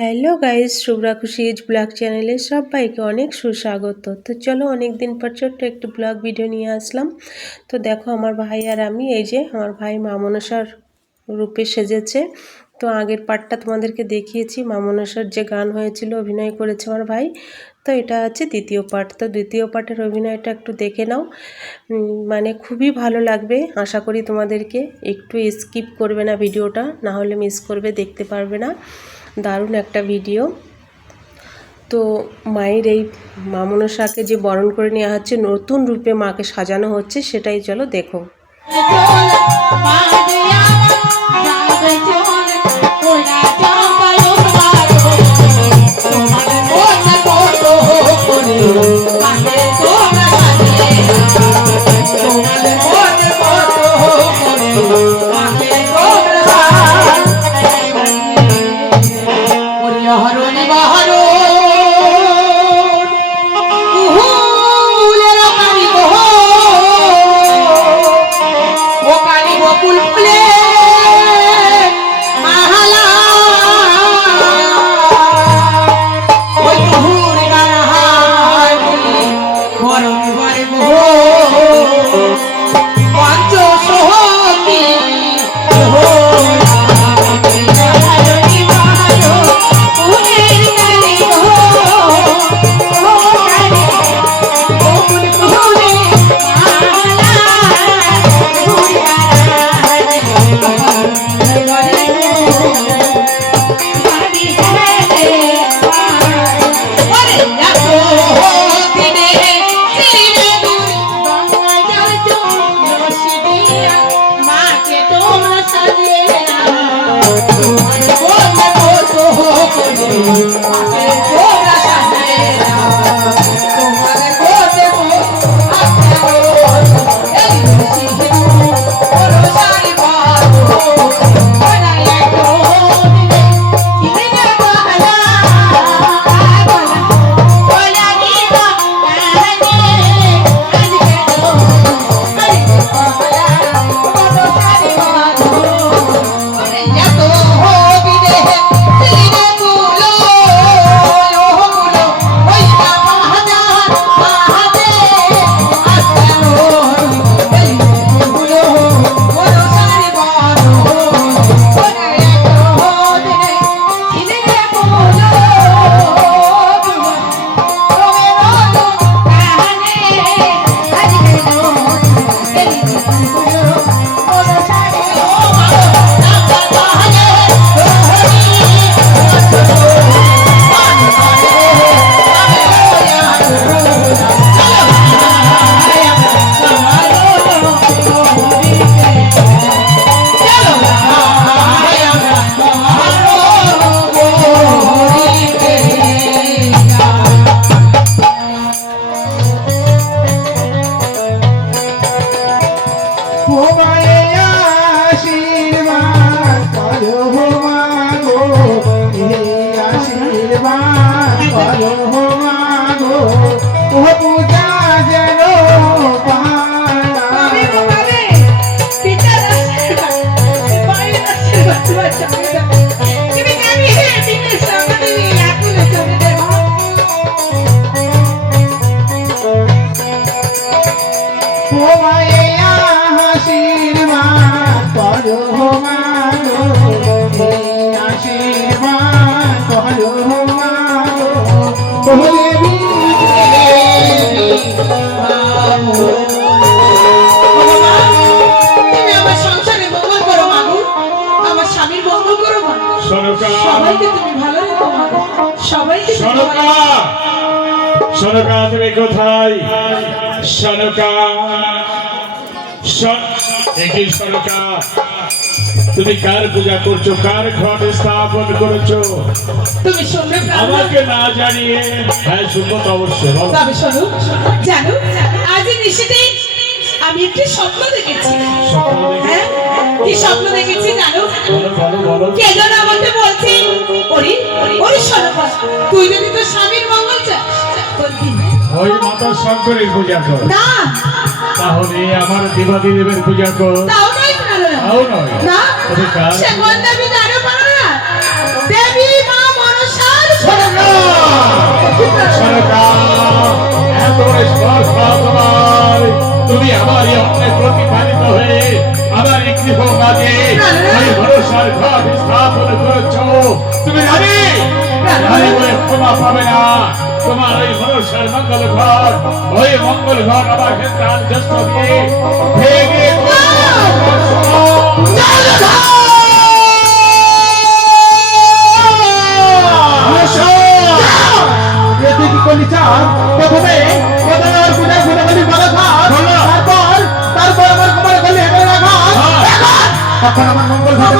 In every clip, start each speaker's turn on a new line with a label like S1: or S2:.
S1: Hello guys Shubhra খুশি is blog চ্যানেলে সবাইকে অনেক সুস্বাগত। তো চলো অনেক দিন পর ছোট্ট একটু ব্লগ ভিডিও নিয়ে আসলাম। তো দেখো আমার ভাই আর আমি, এই যে আমার ভাই মা মনসার রূপে সেজেছে। তো আগের পার্টটা তোমাদেরকে দেখিয়েছি। মা মনসার যে গান হয়েছিল, অভিনয় করেছে আমার ভাই। তো এটা হচ্ছে দ্বিতীয় পার্ট। তো দ্বিতীয় পার্টের অভিনয়টা একটু দেখে নাও। মানে খুবই ভালো লাগবে, আশা করি তোমাদেরকে। একটু স্কিপ করবে না ভিডিওটা, না হলে মিস করবে, দেখতে পারবে না। দারুণ একটা ভিডিও তো মায়ের এই মামনসাকে যে বরণ করে নেওয়া হচ্ছে, নতুন রূপে মাকে সাজানো হচ্ছে, সেটাই চলো দেখো।
S2: হরণ
S3: আশীর্বাদ করো
S2: সবাইকে তুমি ভালো রেখো সবাইকে
S4: সনকা সনকা তুমি কোথায় দেখি সনকা তুমি কার পূজা করছ? কার ঘট স্থাপন করেছ?
S2: তুমি শুনবে
S4: আমাকে না জানিয়ে। হ্যাঁ শুনব তো অবশ্যই বলো।
S2: তবে শোনো জানো আজ নিষেধে আমি একটি স্বপ্ন দেখেছি। হ্যাঁ কি স্বপ্ন দেখেছি জানো?
S4: বলো বলো বলো।
S2: কে যেন আমাকে বলছে ওরে ওরে তুই যদি তোর স্বামীর মঙ্গল চাস
S4: ওই মাতা শঙ্করের পূজা কর।
S2: না।
S4: তাহলে আমার দেবাদি পূজা কর।
S2: তাও না।
S4: তাও নয়
S2: না সে কোন দেবী জানো পারো না দেবী মা মনসার
S4: তুমি আমার এই অন্যে প্রতিফলিত হয়ে আমার গৃহ কাজে ওই ভরসার ঘর স্থাপন করেছ। তুমি জানি বলে ক্ষমা পাবে না। তোমার ওই ভরসার মঙ্গল ঘর ওই মঙ্গল ঘর আমার ক্ষেত্রে দিয়ে ভেঙে
S3: এতে তারপর আমার রাখা তখন আমার মঙ্গল ঘাটে।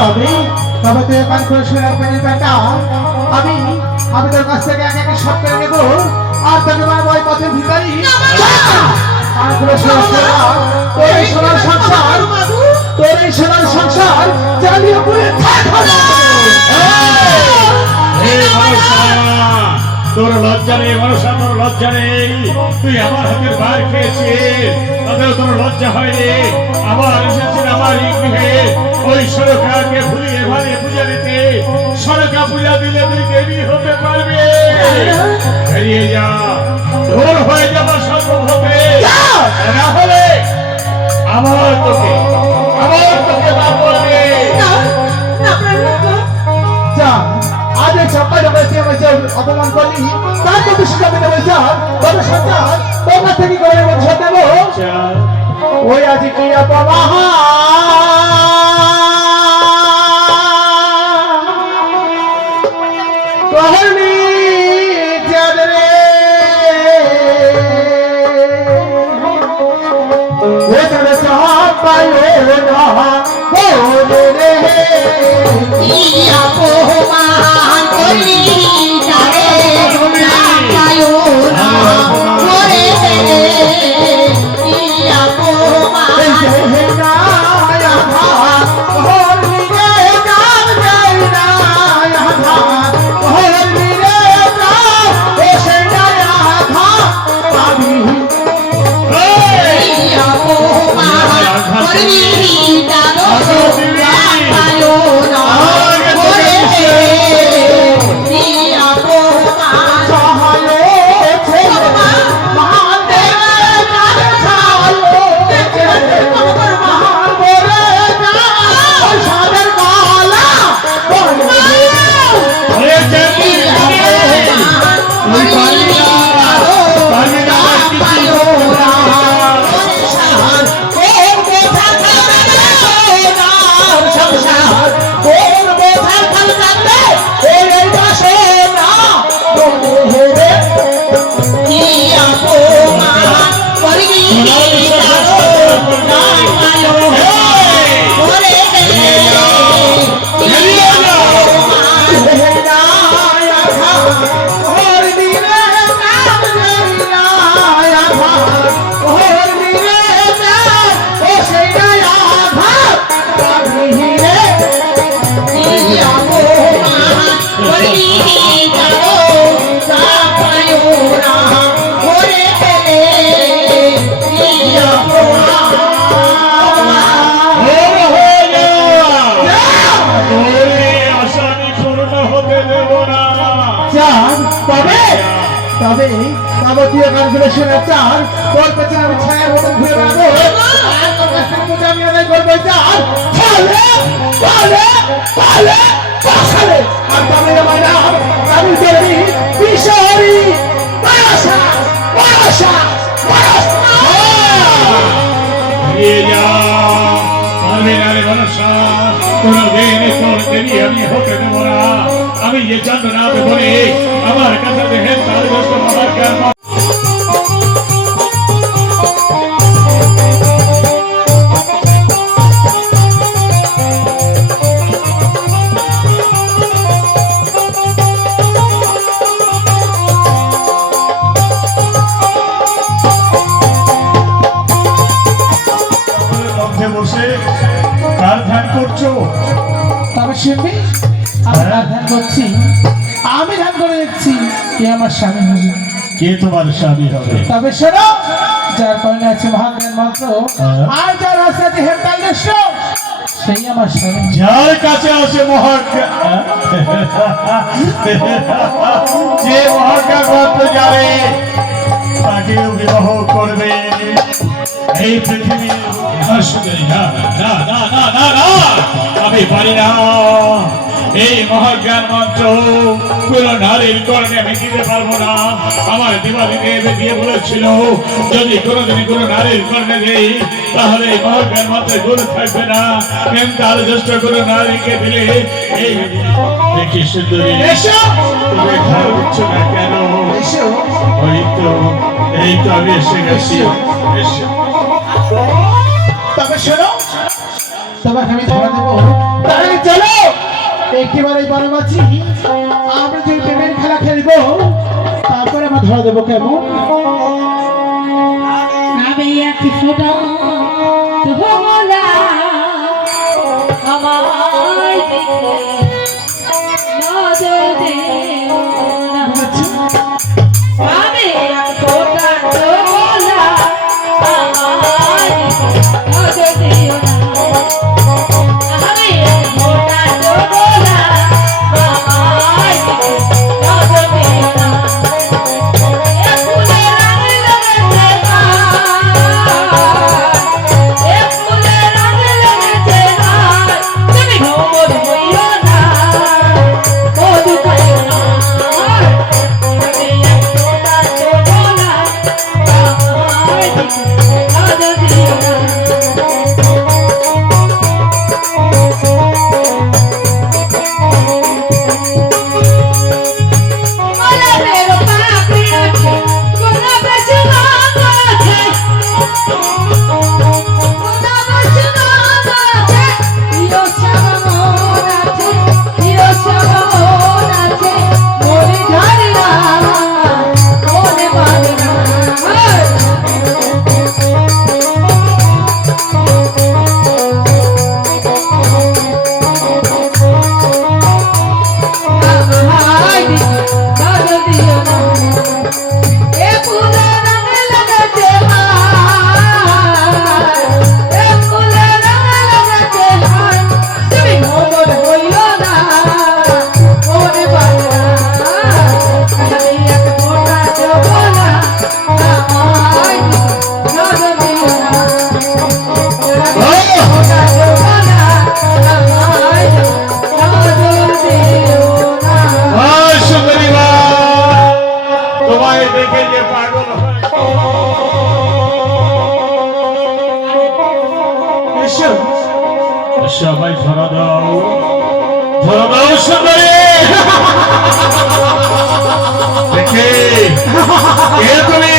S3: তবে তবে তুই পান করে শুনে রাখবেন আমি আমি তোর কাছ থেকে এক এক সব করে নেব আর তোকে মারবো ওই পথের ভিতরেই তোর এই সোনার সংসার তোর এই সোনার সংসার জ্বালিয়ে পুড়ে ছাই হবে।
S4: হে মনসা, তোর লজ্জা নেই মনসা তোর লজ্জা নেই। তুই আমার হাতের বার খেয়েছিস তাতেও তোর লজ্জা হয়নি। আবার এসেছিস আমার গৃহে। ওই সরকারকে ভুলিয়ে ভালিয়ে পূজা দিতে। সরকার পূজা দিলে তুই দেবী হতে পারবে। বেরিয়ে যা। দূর হয়ে যাবার না হলে আবার তোকে আবার তোকে বাপ বলবে।
S3: যা আজ জমা দিয়ে আমাকে অপমান করলি। তার সন্তান থেকে করে বলছো দেবো। ওই আজ কি অপমান
S4: আরে
S3: চাঁদ তবে তবে যাবতীয় গানগুলো শুনে চাঁদ তোর পেছনে আমি ছায়ার মতন ঘুরে বেড়াবো। আমি আদায় করব
S4: ভরসা কোনদিন দেরি আমি হতে দেব না। চন্দ্রনাথ বলে আমার কাছে আমার
S3: স্বামী হবে।
S4: কে তোমার স্বামী হবে?
S3: তবে শোনো চার কয়না আছে মহাজ্ঞান মন্ত্র আর যার আছে আছে হেমকাল সেই আমার স্বামী।
S4: যার কাছে আছে মহাজ্ঞা যে মহাজ্ঞান মন্ত্র জানে তাকেও বিবাহ করবে। এই পৃথিবীর না না না না না না আমি পারি না। এই মহাজ্ঞান মন্ত্র কোন নারীর কর্ণে আমি দিতে পারব না। আমার দিবালি দেবে দিয়ে বলেছিল যদি কোনোদিন কোনো নারীর কর্ণে দেই তাহলে এই মহাজ্ঞান মন্ত্রের গুণ থাকবে না। কিন্তু তার জ্যেষ্ঠ কোনো নারীকে দিলে এই দেখি সুন্দরী
S3: এসো।
S4: তুমি না কেন? ওই তো এই তো আমি এসে গেছি। এসে।
S3: তবে শোনো তোমাকে আমি ধরা দেবো। তাহলে চলো। এই বারোবাছি আমরা যে প্রেমের খেলা খেলব তারপরে আমরা ধরা দেবো কেমন?
S2: আমার
S3: Música
S4: সবাই ধরা দাও। ধরা দাও, সুন্দরী। দেখে। কে তুমি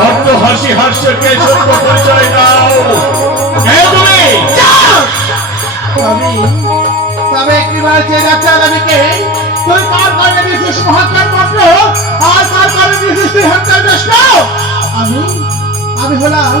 S4: অর্থ, হাসি হাস্যকে সত্য পরিচয় দাও। কে তুমি
S3: আমি তবে যে যাচ্ছে আগামীকে তুই কার বিশেষ পাত্র আর কার বিশেষ আমি আমি হলাম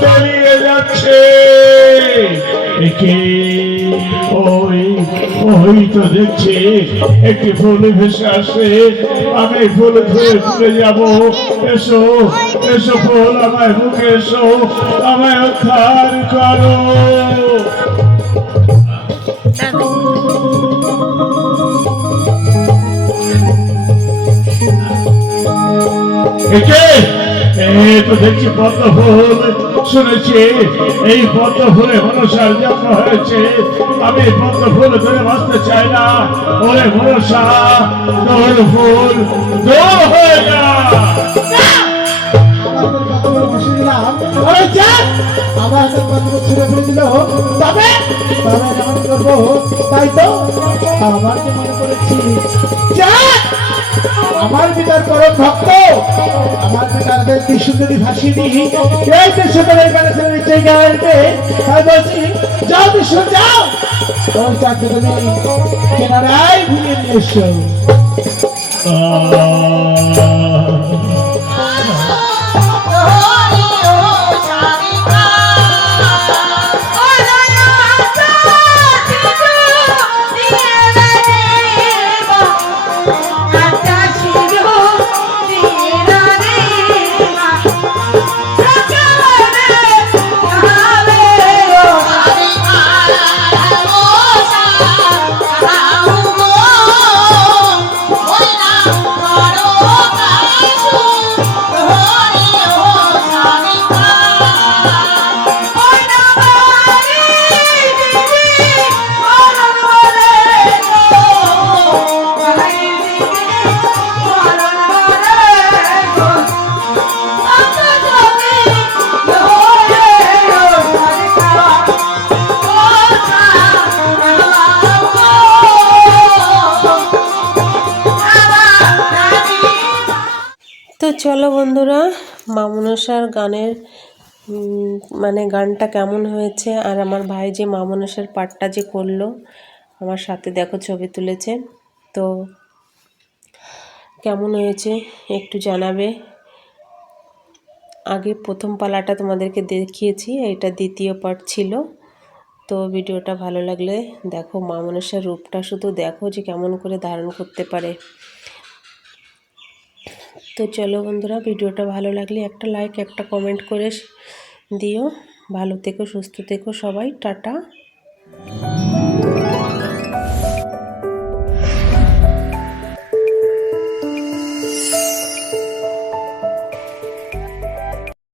S4: তলিয়ে যাচ্ছে। একে ওই ওই তো দেখছি একটি ফুল ভেসে আসে। আমি ফুল ধরে ঘুরে যাব। এসো এসো ফুল আমায় বুকে এসো, আমায় উদ্ধার করো। একে এই তো দেখছি পদ্ম ফুল। শুনেছি, এই পদ্ম ফুলে মনসার জন্ম হয়েছে। আমি পদ্ম ফুল ধরে বাঁচতে চাই না। ওরে মনসা তোর ফুল হয়ে যা।
S3: আমার তো আমার মনে করেছি আমার পিতার পরম ভক্ত। আমার পিতারকে যদি সুন্দরী দিই, এই কৃষ্ণের এখানে ছেলে নিশ্চয়ই গাড়িতে আমি বলছি, যাও কৃষ্ণ যাও। তোর চাকরি তুমি কেনারায় ঘুরিয়ে নিয়ে এসো।
S1: চলো বন্ধুরা, মামনসার গানের মানে গানটা কেমন হয়েছে আর আমার ভাই যে মামনসার পাটটা যে করল, আমার সাথে দেখো ছবি তুলেছে। তো কেমন হয়েছে একটু জানাবে। আগে প্রথম পালাটা তোমাদেরকে দেখিয়েছি, এটা দ্বিতীয় পার্ট ছিল। তো ভিডিওটা ভালো লাগলে দেখো মামনসার রূপটা শুধু দেখো যে কেমন করে ধারণ করতে পারে। তো চলো বন্ধুরা, ভিডিওটা ভালো লাগলে একটা লাইক একটা কমেন্ট করে দিও। ভালো থেকো, সুস্থ থেকো সবাই, টাটা।